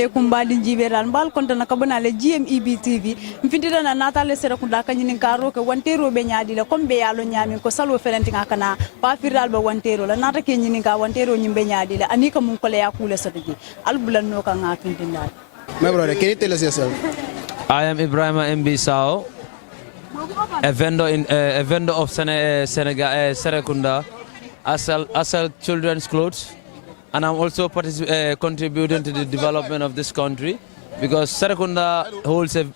alaikum bali jiberan bal konta na kabana le GMEB TV mfindira na natale Serekunda kanyini karo ke wantero be nyaadi le kombe yalo nyami ko salo felenti ngakana pa firal ba wantero la nata ke nyini ka wantero nyimbe nyaadi le anika mun ko le yakule satiji albulan no ka ngafindinda. My brother, can you tell us yourself? I am Ibrahim MB Sao, a vendor of Serekunda. I sell children's clothes, and I'm also contributing to the development of this country, because Serekunda holds a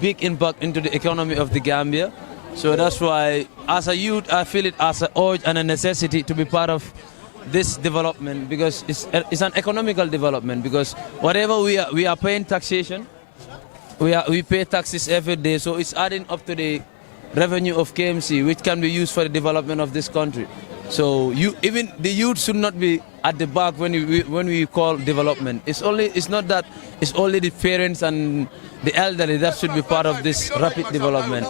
big impact into the economy of the Gambia. So that's why, as a youth, I feel it as an urge and a necessity to be part of this development, because it's an economical development. Because whatever we are paying taxation, we pay taxes every day, so it's adding up to the revenue of KMC, which can be used for the development of this country. So even the youth should not be at the back when we call development. It's not that it's only the parents and the elderly that should be part of this rapid development.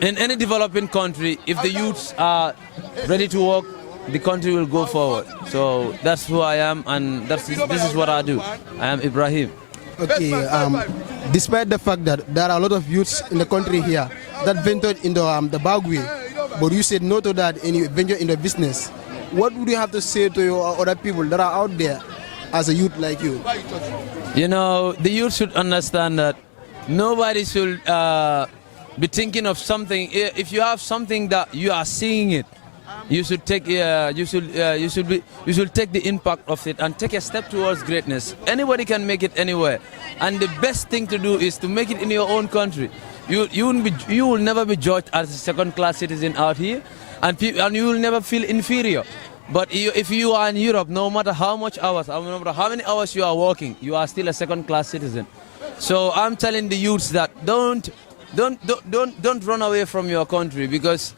In any developing country, if the youths are ready to work, the country will go forward. So that's who I am, and this is what I do. I am Ibrahim. Okay, despite the fact that there are a lot of youths in the country here that ventured into the bagway, but you said no to that and you venture into business, what would you have to say to your other people that are out there as a youth like you? You know, the youth should understand that nobody should be thinking of something. If you have something that you are seeing it, you should take you should take the impact of it and take a step towards greatness. Anybody can make it anywhere, and the best thing to do is to make it in your own country. You will never be judged as a second-class citizen out here, and you will never feel inferior. But if you are in Europe, no matter how much hours, no matter how many hours you are working, you are still a second-class citizen. So I'm telling the youths that don't run away from your country, because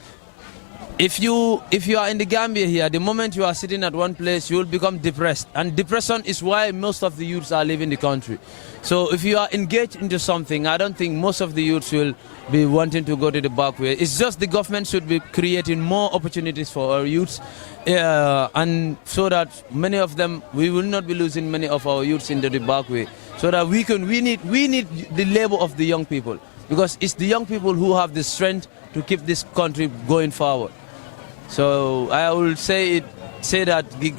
if you are in the Gambia here, the moment you are sitting at one place, you will become depressed. And depression is why most of the youths are leaving the country. So if you are engaged into something, I don't think most of the youths will be wanting to go to the back way. It's just the government should be creating more opportunities for our youths, and so that many of them, we will not be losing many of our youths into the back way. So that we need the labor of the young people, because it's the young people who have the strength to keep this country going forward. So I will say that the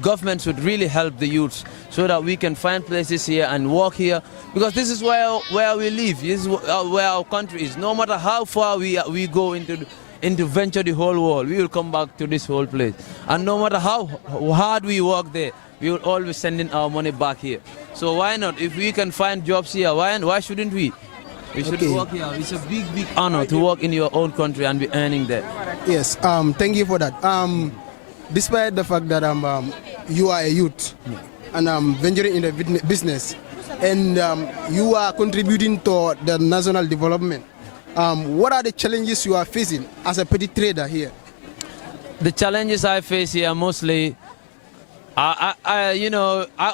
government should really help the youths, so that we can find places here and work here, because this is where we live. This is where our country is. No matter how far we go into venture the whole world, we will come back to this whole place. And no matter how hard we work there, we will always send in our money back here. So why not? If we can find jobs here, why shouldn't we? We should work here. It's a big honor to work in your own country and be earning there. Yes, thank you for that. Despite the fact that you are a youth and venturing in the business, and you are contributing to the national development, what are the challenges you are facing as a petty trader here? The challenges I face here mostly, I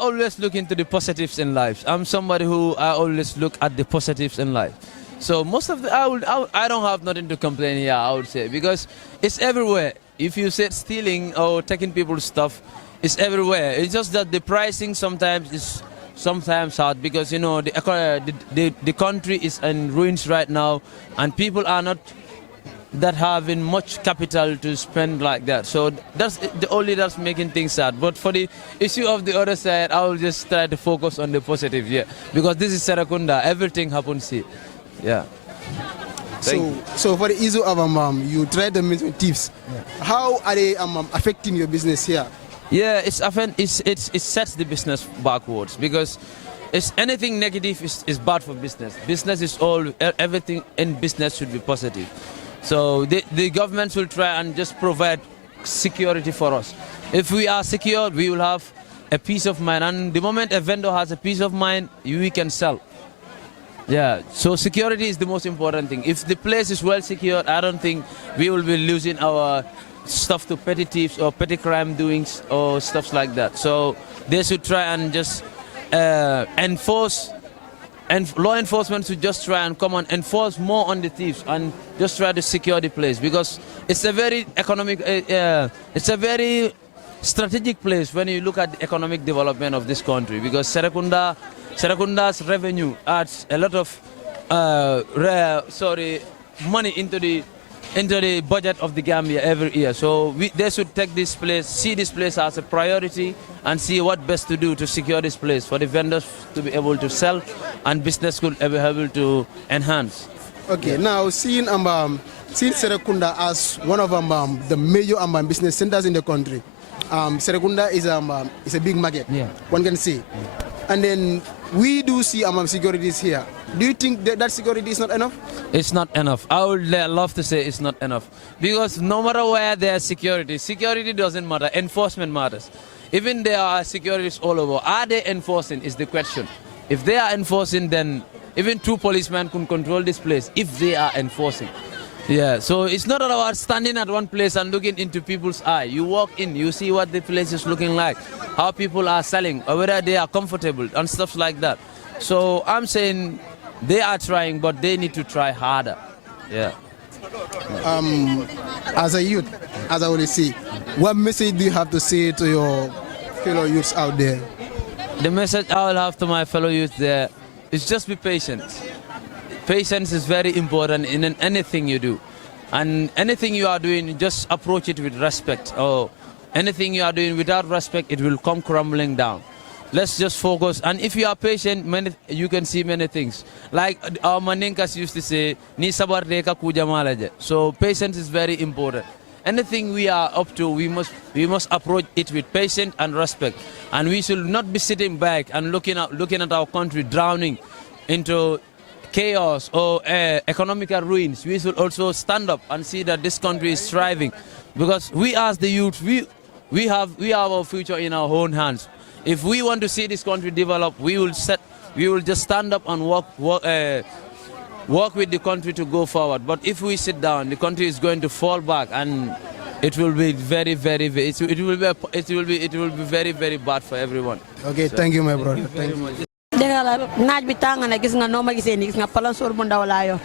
always look into the positives in life. I'm somebody who I always look at the positives in life. So most of I don't have nothing to complain here, I would say, because it's everywhere. If you say stealing or taking people's stuff, it's everywhere. It's just that the pricing sometimes is hard, because the country is in ruins right now, and people are not that having much capital to spend like that. So that's making things sad. But for the issue of the other side, I will just try to focus on the positive, because this is Serekunda. Everything happens here. Yeah. So for the issue of you try to meet with thieves, how are they affecting your business here? Yeah, it sets the business backwards, because anything negative is bad for business. Business is everything in business should be positive. So the government will try and just provide security for us. If we are secure, we will have a peace of mind. And the moment a vendor has a peace of mind, we can sell. Yeah, so security is the most important thing. If the place is well secured, I don't think we will be losing our stuff to petty thieves or petty crime doings or stuff like that. So they should try and just enforce, and law enforcement should just try and come and enforce more on the thieves and just try to secure the place, because it's a very strategic place when you look at the economic development of this country, because Serekunda's revenue adds a lot of money into the budget of the Gambia every year. So they should take this place, see this place as a priority, and see what best to do to secure this place for the vendors to be able to sell and business could be able to enhance. Okay, now seeing Serekunda as one of the major business centers in the country, Serekunda is a big market. Yeah. One can see, and then we do see securities here. Do you think that security is not enough? It's not enough. I would love to say it's not enough, because no matter where there's security doesn't matter. Enforcement matters. Even there are securities all over. Are they enforcing is the question. If they are enforcing, then even 2 policemen can control this place if they are enforcing. Yeah, so it's not about standing at one place and looking into people's eye. You walk in, you see what the place is looking like, how people are selling, or whether they are comfortable and stuff like that. So I'm saying they are trying, but they need to try harder. Yeah. As a youth, as I always say, what message do you have to say to your fellow youths out there? The message I will have to my fellow youth there is just be patient. Patience is very important in anything you do. And anything you are doing, just approach it with respect. Or anything you are doing without respect, it will come crumbling down. Let's just focus. And if you are patient, you can see many things. Like our Maninkas used to say, Ni sabar reka kuja malaje. So patience is very important. Anything we are up to, we must approach it with patience and respect. And we should not be sitting back and looking at our country drowning into chaos or economical ruins. We should also stand up and see that this country is thriving, because we as the youth, we have our future in our own hands. If we want to see this country develop, we will just stand up and work with the country to go forward. But if we sit down, the country is going to fall back, and it will be very, very, it will be very, very bad for everyone. Okay, so, thank you, my brother. Thank you. Naaj bi tàng na gis nga noo ma gisee nii gis nga palansoor bu ndaw laa yor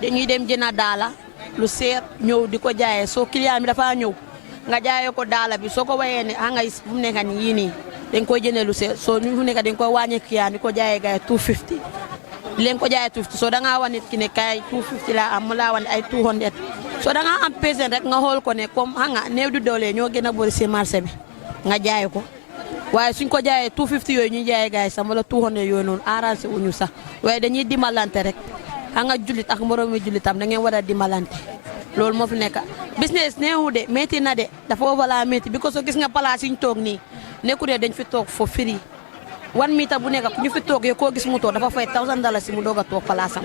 dañuy dem jëna daala lu seet ñëw di ko jaayee soo client bi dafa ñëw nga jaayee ko daala bi soo ko wayee ne nga fu mu nekk nii yii nii dañ koy jëndee lu seet soo ñu fu nekk dañ koy wàññi client di ko jaayee gaay 250 leen ko jaayee 250 soo da ngaa wan nit ki ne kay 250 laa am mu laa wan ay 200 soo da ngaa am pesant rek nga xool ko ne comme nga néew di doole ñoo gën a bëri si marché bi nga jaay ko. waaye suñ ko jaayee 250 yooyu ñu jaayee gaay sax wala 200 yooyu noonu arrangé wuñu sax waaye dañuy dimbalante rek nga jullit ak moroomi jullitam da ngeen war a dimbalante loolu moo fi nekk business neewu de métti na de dafa wala métti bi ko soo gis nga place yi ñu toog nii nekku de dañ fi toog for free 1 meter bu nekk ñu fi toog yo koo gis mu toog dafa fay $1000 mu doog a toog place am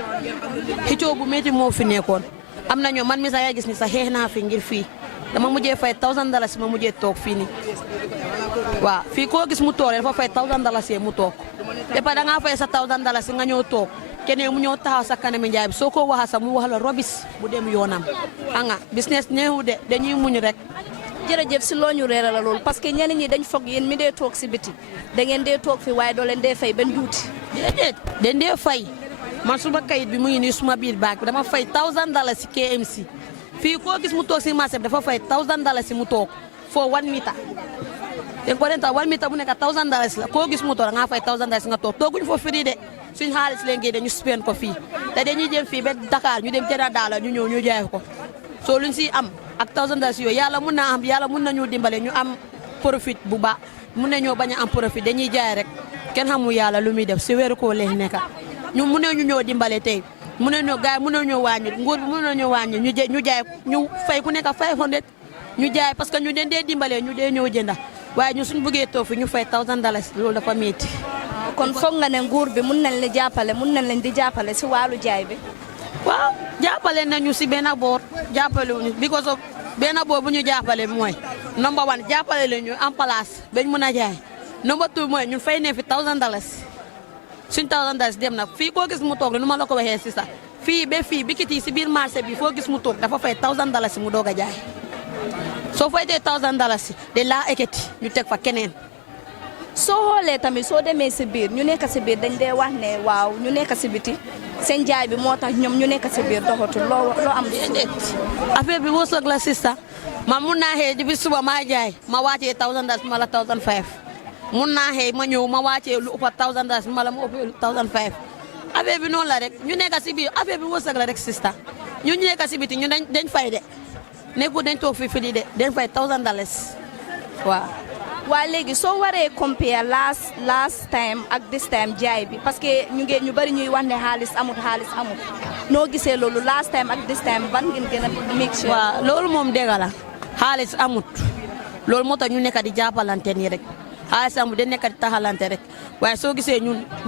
xëccoo bu métti moo fi nekkoon am na ñoo man mi sax yaa gis ni sax xeex naa fi ngir fii dama mujjee fay $1000 ma mujjee toog fii nii waaw fii koo gis mu toog dafa fay $1000 mu toog ba pare da ngaa fay sa $1000 nga ñëw toog keneen mu ñëw taxaw sa kanami njaay bi soo ko waxa sax mu wax la robis bu dem yoonam nga business neewu de dañuy muñ rek. jërëjëf si loo ñu reera la loolu parce que ñeneen ñi dañ foog yéen mi dee toog si biti da ngeen dee toog fi waaye doo leen dee fay benn juuti. déedéet dañ dee fay man suma kayit bi mu ngi nii suma biir baag bi dama fay $1000 si KMC fii koo gis mu toog si marché bi dafa fay $1000 mu toog for 1 meter. den ko renta 1 meter bu nekk $1000 la koo gis mu toog nga fay $1000 nga toog tooguñ fo free de suñ xaalis leen dañu spend ko fii te dañuy jëm fii ba Dakar ñu dem jëna daala ñu ñëw ñu jaay ko soo luñ si am ak $1000 yooyu yàlla mun naa am yàlla mun nañu dimbale ñu am profit bu baax mun nañoo bañ a am profit dañuy jaay rek kenn xamul yàlla lu muy def si weeru koo leen nekk ñu mun nañu ñoo dimbale tey mun nañoo gaay mun nañoo wàññi nguur bi mun nañoo wàññi ñu jaay ñu fay ku nekk 500 ñu jaay parce que ñu den dee dimbale ñu dee ñëw jënda waaye ñu suñ bëggee toog fi ñu fay $1000 loolu dafa métti. kon foog nga ne nguur bi mun nañ la jàppale mun nañ leen di jàppale si wàllu jaay bi. waaw jàppale nañu si benn boor jàppale wuñu because of benn boor bu ñu jàppale mooy number 1 jàppale la ñu en place bañ mën a jaay number 2 mooy ñun fay ne fi $1000 suñ $1000 dem nag fii koo gis mu toog nu ma la ko waxee si sax fii ba fii bikiti si biir marché bi foo gis mu toog dafa fay $1000 mu doog a jaay soo fay dee $1000 de laa ekkati ñu teg fa keneen. soo xoolee tamit soo demee si biir ñu nekk si biir dañ dee wax ne waaw ñu nekk si biti seen jaay bi moo tax ñoom ñu nekk si biir doxatul loo am. affaire bi wërsëg la sista man mun naa xëy depuis suba maa jaay ma wàccee $1000 ma la 1500 mun naa xëy ma ñëw ma wàccee lu ëpp $1000 ma la mu ëpp 1500 affaire bi noonu la rek ñu nekk si biir affaire bi wërsëg la rek sista ñu nekk si biti ñu dañ fay de nekkul dañ toog fii de dañ fay $1000 waaw. waa léegi soo waree compare last time ak this time jaay bi parce que ñu bari ñuy wax ne xaalis amut noo gisee loolu last time ak this time ban ngeen gën a make sure. waaw loolu moom dëgg la xaalis amut loolu moo tax ñu nekk di jàppalante nii rek xaalis amut dañ nekk di taxalante rek waaye soo gisee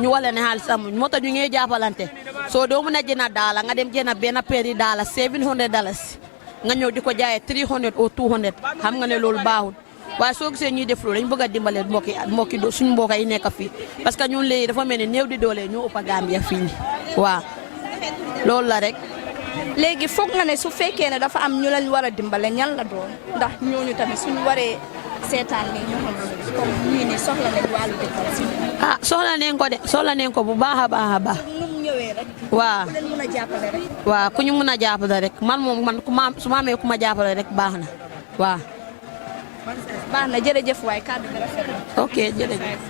ñu wala ne xaalis amut moo tax ñu ngi jàppalante soo doo mën a jënd daala nga dem jënd benn paire yi daala $700 nga ñëw di ko jaayee $300 ou $200 xam nga ne loolu baaxul. waaye soo gisee ñuy def loolu dañu bëgg a dimbale mbokki suñu mbokk yi nekk fii parce que ñun léegi dafa mel ni néew di doole ñu ëpp a Gambia fii nii waaw loolu la rek. léegi foog nga ne su fekkee ne dafa am ñu lañ war a dimbale ñan la doon ndax ñooñu tamit suñu waree seetaan ni ñu comme ñii nii soxla nañ wàllu dimbale si soxla nañ ko bu baax a baax a baax. nu mu ñëwee rek. waaw ku leen mën a jàppale rek. waaw ku ñu mën a jàppale rek man su ma amee ku ma jàppale rek baax na waaw. baax na jërëjëf waay kàddu gi rafet na. ok jërëjëf.